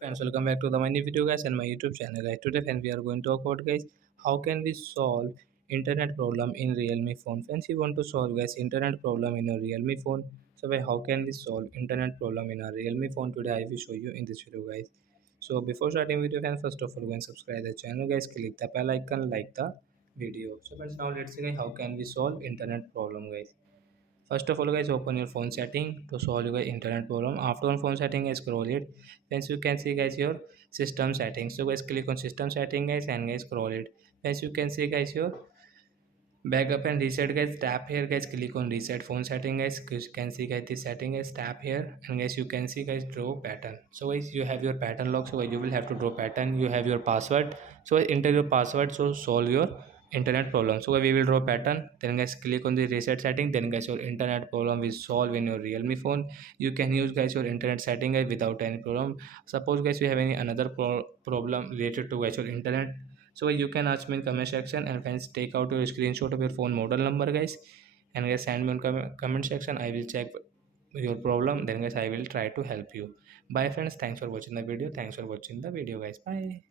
Friends, welcome back to the my new video guys and my YouTube channel guys. Today friends we are going to talk about guys how can we solve internet problem in Realme phone. Friends, you want to solve guys internet problem in your Realme phone. So how can we solve internet problem in our Realme phone? Today I will show you in this video guys. So before starting video friends, first of all go and subscribe the channel guys, click the bell icon, like the video. So friends, now let's see guys how can we solve internet problem guys. First of all guys, open your phone setting to solve your internet problem. After on phone setting guys, scroll it. Then you can see guys your system settings. So guys, click on system setting guys and guys scroll it. Then you can see guys your backup and reset guys, tap here guys, click on reset phone setting guys. You can see guys this setting guys, tap here and guys you can see guys draw pattern. So guys you have your pattern lock, so guys you will have to draw pattern. You have your password, so guys, enter your password, so solve your internet problem. So guys, we will draw pattern, then guys click on the reset setting, then guys your internet problem will solve in your Realme phone. You can use guys your internet setting guys without any problem. Suppose guys you have any another problem related to guys your internet, so you can ask me in comment section, and friends take out your screenshot of your phone model number guys, and guys send me in comment section. I will check your problem, then guys I will try to help you. Bye friends, thanks for watching the video. Thanks for watching the video guys. Bye.